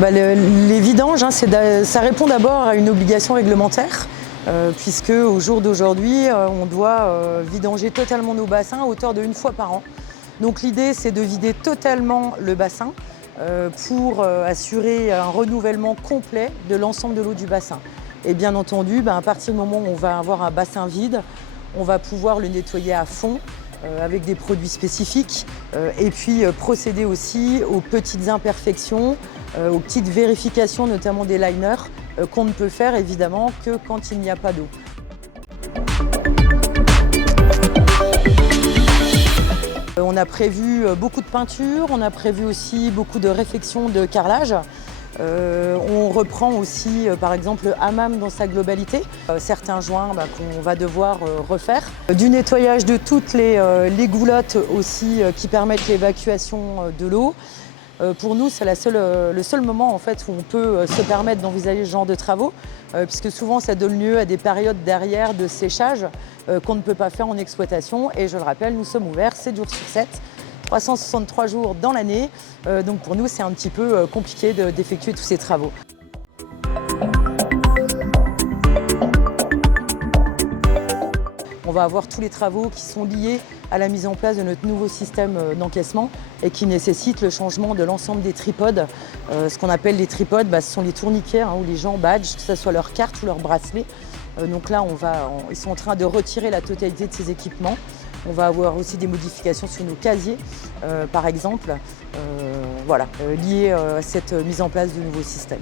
Alors les vidanges, ça répond d'abord à une obligation réglementaire, puisque au jour d'aujourd'hui, on doit vidanger totalement nos bassins à hauteur de 1 fois par an. Donc l'idée, c'est de vider totalement le bassin pour assurer un renouvellement complet de l'ensemble de l'eau du bassin. Et bien entendu, à partir du moment où on va avoir un bassin vide, on va pouvoir le nettoyer à fond avec des produits spécifiques et puis procéder aussi aux petites imperfections, aux petites vérifications, notamment des liners, qu'on ne peut faire évidemment que quand il n'y a pas d'eau. On a prévu beaucoup de peinture, on a prévu aussi beaucoup de réfections de carrelage. On reprend aussi par exemple le hammam dans sa globalité, certains joints qu'on va devoir refaire. Du nettoyage de toutes les goulottes aussi qui permettent l'évacuation de l'eau. Pour nous, c'est le seul moment en fait, où on peut se permettre d'envisager ce genre de travaux, puisque souvent ça donne lieu à des périodes derrière de séchage qu'on ne peut pas faire en exploitation. Et je le rappelle, nous sommes ouverts 7 jours sur 7, 363 jours dans l'année. Donc pour nous, c'est un petit peu compliqué d'effectuer tous ces travaux. On va avoir tous les travaux qui sont liés à la mise en place de notre nouveau système d'encaissement et qui nécessite le changement de l'ensemble des tripodes. Ce qu'on appelle les tripodes, ce sont les tourniquets où les gens badgent, que ce soit leur carte ou leur bracelet. Donc là, ils sont en train de retirer la totalité de ces équipements. On va avoir aussi des modifications sur nos casiers, par exemple, liées à cette mise en place du nouveau système.